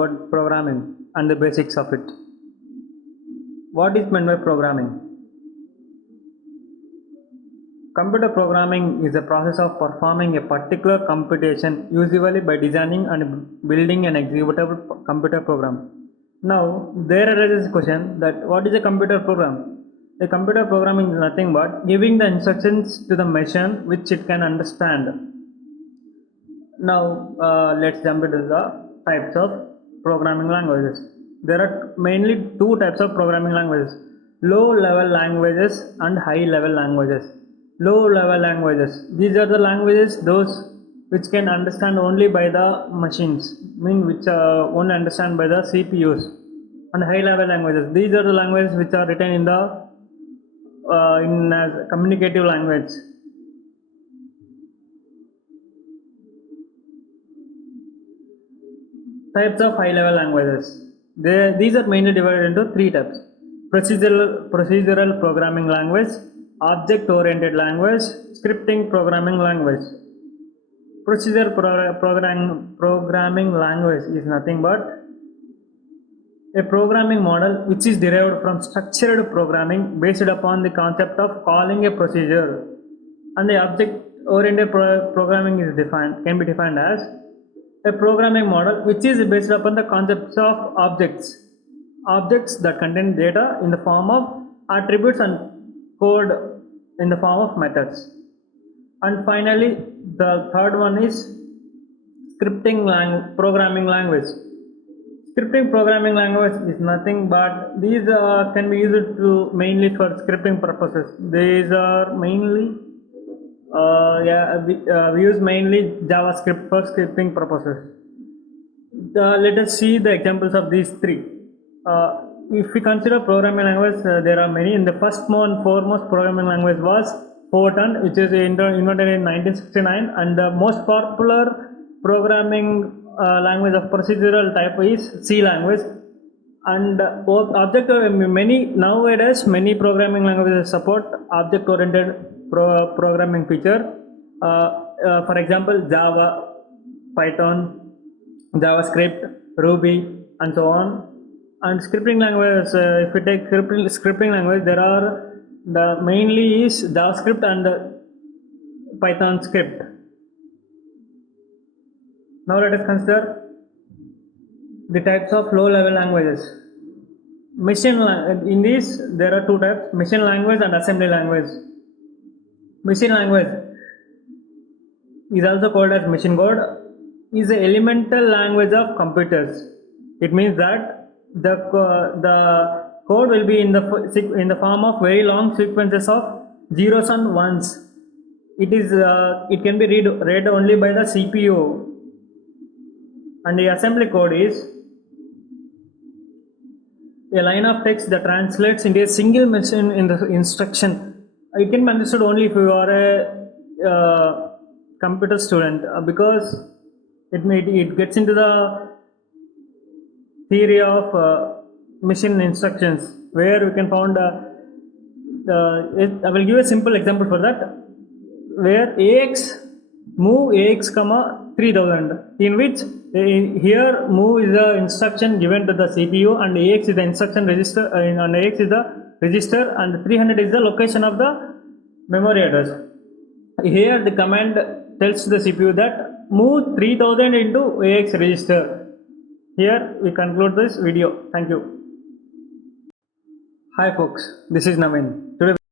about programming and the basics of it. What is meant by programming? Computer programming is the process of performing a particular computation, usually by designing and building an executable computer program. Now, there arises a question that what is a computer program? A computer programming is nothing but giving the instructions to the machine which it can understand. Now, let's jump into the types of programming languages. There are mainly two types of programming languages: low level languages and high level languages. Low level languages, these are the languages those which can understand only by the machines, which only understand by the CPUs. And high level languages, these are the languages which are written in the in as communicative language. Types of high level languages, these are mainly divided into three types: procedural programming language, object oriented language, scripting programming language. Procedural programming language is nothing but a programming model which is derived from structured programming based upon the concept of calling a procedure. And the object oriented programming is can be defined as a programming model which is based upon the concepts of objects that contain data in the form of attributes and code in the form of methods. And finally, the third one is scripting programming language. Scripting programming language is nothing but these can be used to mainly for scripting purposes. These are mainly we use mainly JavaScript for scripting purposes. Let us see the examples of these three. If we consider programming language, there are many. In the first and foremost programming language was Fortran, which is invented in 1969, and the most popular programming language of procedural type is C language. And nowadays many programming languages support object-oriented programming feature. For example, Java, Python, JavaScript, Ruby, and so on. And scripting language, if we take scripting language, there are mainly is JavaScript and Python script. Now let us consider the types of low level languages. In these there are two types: machine language and assembly language. Machine language is also called as machine code, is the elemental language of computers. It means that the code will be in the form of very long sequences of zeros and ones. It can be read only by the CPU. And the assembly code is a line of text that translates into a single machine in the instruction. It can be understood only if you are a computer student, because it gets into the theory of machine instructions, where we can find I will give a simple example for that, where move AX, 3000, in which here move is the instruction given to the CPU, and AX is the instruction register, and AX is the register, and 300 is the location of the memory address. Here the command tells the CPU that move 3000 into AX register. Here we conclude this video. Thank you. Hi folks, this is Naveen. Today